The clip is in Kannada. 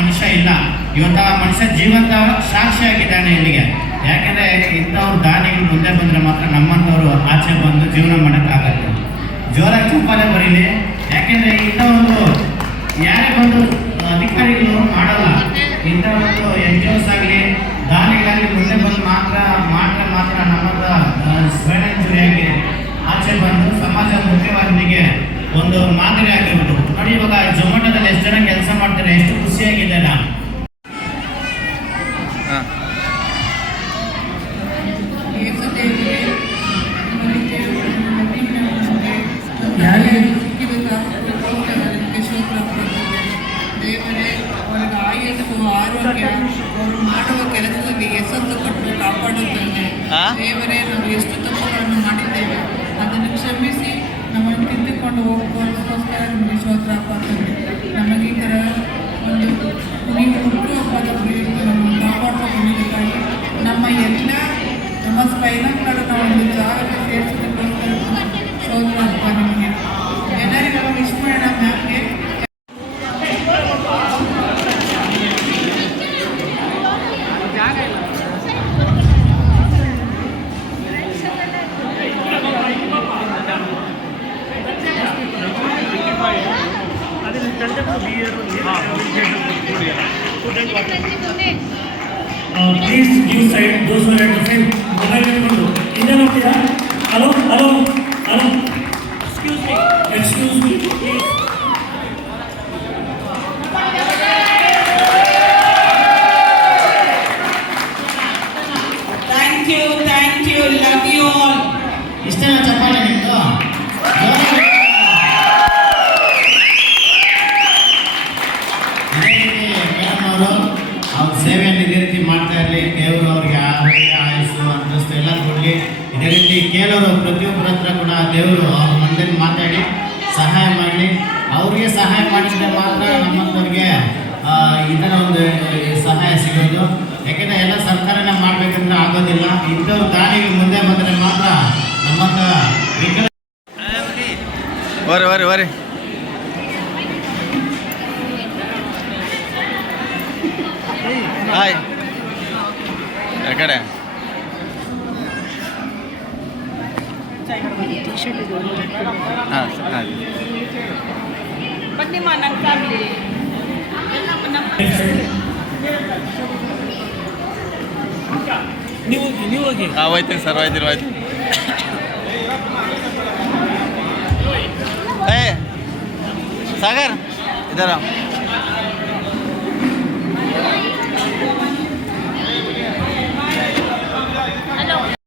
ಮನುಷ್ಯ ಇಲ್ಲ. ಇವತ್ತು ಆ ಮನುಷ್ಯ ಜೀವಂತ ಸಾಕ್ಷಿಯಾಗಿದ್ದಾನೆ ಇಲ್ಲಿಗೆ. ಯಾಕೆಂದರೆ ಇಂಥವ್ರು ದಾನಿಗಳು ಮುಂದೆ ಬಂದರೆ ಮಾತ್ರ ನಮ್ಮಂಥವ್ರು ಆಚೆ ಬಂದು ಜೀವನ ಮಾಡೋಕ್ಕಾಗತ್ತೆ. ಜೋರಾಗಿ ಚಪ್ಪಾಳೆ ಬರೀಲಿ. ಯಾಕೆಂದರೆ ಇಂಥ ಒಂದು ಯಾರೇ ಬಂದು ಅಧಿಕಾರಿಗಳು ಮಾಡಲ್ಲ. ಇಂಥ ಒಂದು NGOs ಆಗಲಿ ದಾನಿಗಳಾಗಲಿ ಮುಂದೆ ಬಂದು ಮಾತ್ರ ನಮ್ಮದ ಸ್ವಯಂಚೂರಿಯಾಗಿ ಆಚೆ ಬಂದು ಸಮಾಜ ಮುಖ್ಯವಾದಿಗೆ ಒಂದು ಮಾದರಿ ಆಗಿರ್ಬೋದು. ನೋಡಿ, ಇವಾಗ ಝೊಮ್ಯಾಟೋದಲ್ಲಿ ಎಷ್ಟು ಜನ ಕೆಲಸ ಮಾಡ್ತಾರೆ, ಎಷ್ಟು ಖುಷಿಯಾಗಿದೆ. ದೇವರೇ ಅವರಿಗೆ ಆಯಸ್ಸು, ಆರೋಗ್ಯ, ಅವರು ಮಾಡುವ ಕೆಲಸದಲ್ಲಿ ಯಶಸ್ಸು ಕೊಟ್ಟು ಕಾಪಾಡುತ್ತಾನೆ. ದೇವರೇ, ನಾವು ಎಷ್ಟು ತಪ್ಪುಗಳನ್ನು ಮಾಡಿದ್ದೇವೆ, ಅದನ್ನು ಕ್ಷಮಿಸಿ ನಮ್ಮನ್ನು ತಿದ್ದುಕೊಂಡು ಹೋಗೋದಕ್ಕೋಸ್ಕರ ನಿಮಗೆ ಸ್ತೋತ್ರಪ್ಪ ತಂದೆ. ನಮಗೆ ಈ ಥರ ಒಂದು ನೀವು ಹುಟ್ಟುಹಬ್ಬದ ಪ್ರಯುಕ್ತ ನಮ್ಮನ್ನು ಕಾಪಾಡಿಕೊಂಡಿದ್ದಕ್ಕಾಗಿ ನಮ್ಮ ಸ್ಪೈನಲ್ಗಳನ್ನು ಒಂದು ಜಾಗಕ್ಕೆ ಸೇರಿಸೋದಕ್ಕೋಸ್ಕರ ಸ್ತೋತ್ರಪ್ಪ ನಿಮಗೆ. ಎಲ್ಲರಿಗೂ ವಿಶ್ ಮಾಡೋಣ ಮ್ಯಾಮ್ಗೆ. Please give side those who are at the front. Mobile phone. Inda nokira. Hello. Excuse me. Please. Thank you. Love you all. ಇಷ್ಟೆಲ್ಲ ಚಪ್ಪಾಳೆ ನಿಮ್ಮದು. ಅವ್ರ ಸೇವೆಯನ್ನು ಇದೇ ರೀತಿ ಮಾಡ್ತಾ ಇರಲಿ. ದೇವರು ಅವ್ರಿಗೆ ಆರೋಗ್ಯ, ಆಯಸ್ಸು, ಅಂತಸ್ತು ಎಲ್ಲ ಕೊಡಲಿ. ಇದೇ ರೀತಿ ಕೇಳೋರು ಪ್ರತಿಯೊಬ್ಬರ ಹತ್ರ ಕೂಡ ದೇವರು ಅವ್ರ ಮುಂದೆ ಮಾತಾಡಿ ಸಹಾಯ ಮಾಡಲಿ. ಅವ್ರಿಗೆ ಸಹಾಯ ಮಾಡಿದರೆ ಮಾತ್ರ ನಮ್ಮಂಥವ್ರಿಗೆ ಇದರ ಒಂದು ಸಹಾಯ ಸಿಗೋದು. ಯಾಕೆಂದರೆ ಎಲ್ಲ ಸರ್ಕಾರನೇ ಮಾಡಬೇಕಂದ್ರೆ ಆಗೋದಿಲ್ಲ. ಇಂಥವ್ರು ದಾನಿಗೆ ಮುಂದೆ ಬಂದರೆ ಮಾತ್ರ ನಮ್ಮಂಥ ವರಿ ಹಾಯ್ ಕಡೆ ಬನ್ನಿ ನನ್ನ ಫ್ಯಾಮಿಲಿ ನೀವು ಹೋಗಿ. ಹೋಯ್ತೀನಿ ಸರ್, ಹೋಯ್ತೀನಿ. ಸಾಗರ್ ಇದಾರ